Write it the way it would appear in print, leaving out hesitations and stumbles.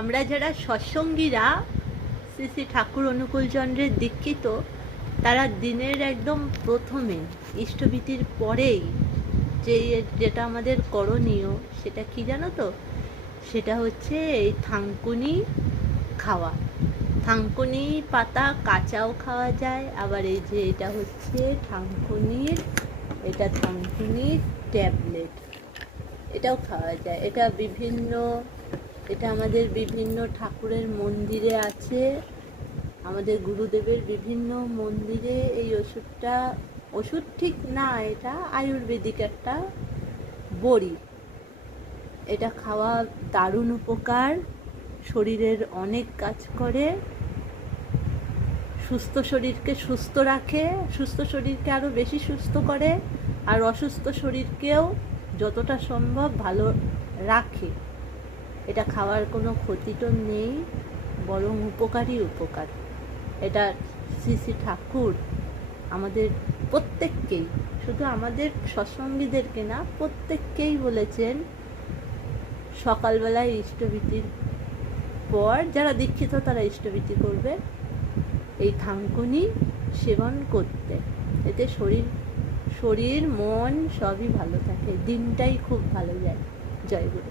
আমরা যারা সৎসঙ্গীরা শ্রী শ্রী ঠাকুর অনুকূলচন্দ্রের দীক্ষিত, তারা দিনের একদম প্রথমে ইষ্টভীতির পরেই যেটা আমাদের করণীয় সেটা কি জানো তো? সেটা হচ্ছে এই থানকুনি খাওয়া। থানকুনি পাতা কাঁচাও খাওয়া যায়, আবার এই যে এটা হচ্ছে থানকুনির ট্যাবলেট, এটাও খাওয়া যায়। এটা আমাদের বিভিন্ন ঠাকুরের মন্দিরে আছে, আমাদের গুরুদেবের বিভিন্ন মন্দিরে এই ওষুধ ঠিক না, এটা আয়ুর্বেদিক একটা বড়ি। এটা খাওয়া দারুণ উপকার, শরীরের অনেক কাজ করে, সুস্থ শরীরকে সুস্থ রাখে, সুস্থ শরীরকে আরও বেশি সুস্থ করে, আর অসুস্থ শরীরকেও যতটা সম্ভব ভালো রাখে। এটা খাওয়ার কোনো ক্ষতি তো নেই, বরং উপকারই উপকার। এটা শ্রী শ্রী ঠাকুর আমাদের প্রত্যেককেই, শুধু আমাদের সৎসঙ্গীদেরকে না, প্রত্যেককেই বলেছেন সকালবেলায় ইষ্টভীতির পর, যারা দীক্ষিত তারা ইষ্টভীতি করবে, এই থানকুনি সেবন করতে। এতে শরীর মন সবই ভালো থাকে, দিনটাই খুব ভালো যায়। জয় গুরু।